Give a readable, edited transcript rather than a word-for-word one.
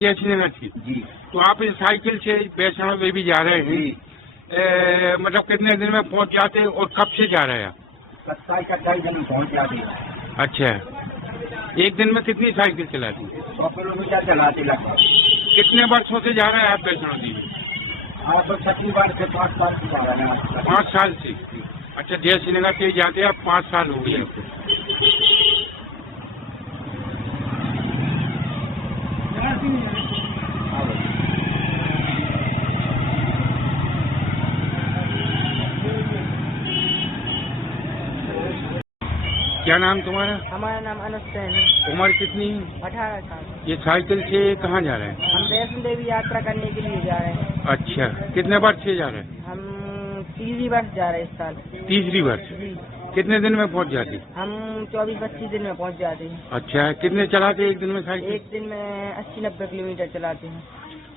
नगर थी जी। तो आप इस साइकिल से वैष्णो देवी जा रहे हैं मतलब कितने दिन में पहुंच जाते और कब से जा रहे हैं? 27-28 दिन में पहुंच जाते। अच्छा, एक दिन में कितनी साइकिल चलाती? 100 किलोमीटर चलाते लगभग। कितने वर्षों से जा रहे हैं आप वैष्णो देवी? आप तो 6 बार से 5 साल से जा रहे हैं। 5 साल से। अच्छा, जयश्रीनगर से जाते हैं आप 5 साल हो गए। क्या नाम तुम्हारा? हमारा नाम अनस सैन है। उम्र कितनी? 18 साल। ये साइकिल से कहाँ जा रहे हैं? हम वैष्णो देवी यात्रा करने के लिए जा रहे हैं। अच्छा, कितने वर्ष से जा रहे हैं? हम तीसरी वर्ष जा रहे हैं इस साल। तीसरी वर्ष। जी। कितने दिन में पहुंच जाती? हम 24-25 दिन में पहुंच जाते हैं। अच्छा, कितने चलाते एक दिन में साइकिल? एक दिन में 80-90 किलोमीटर चलाते हैं।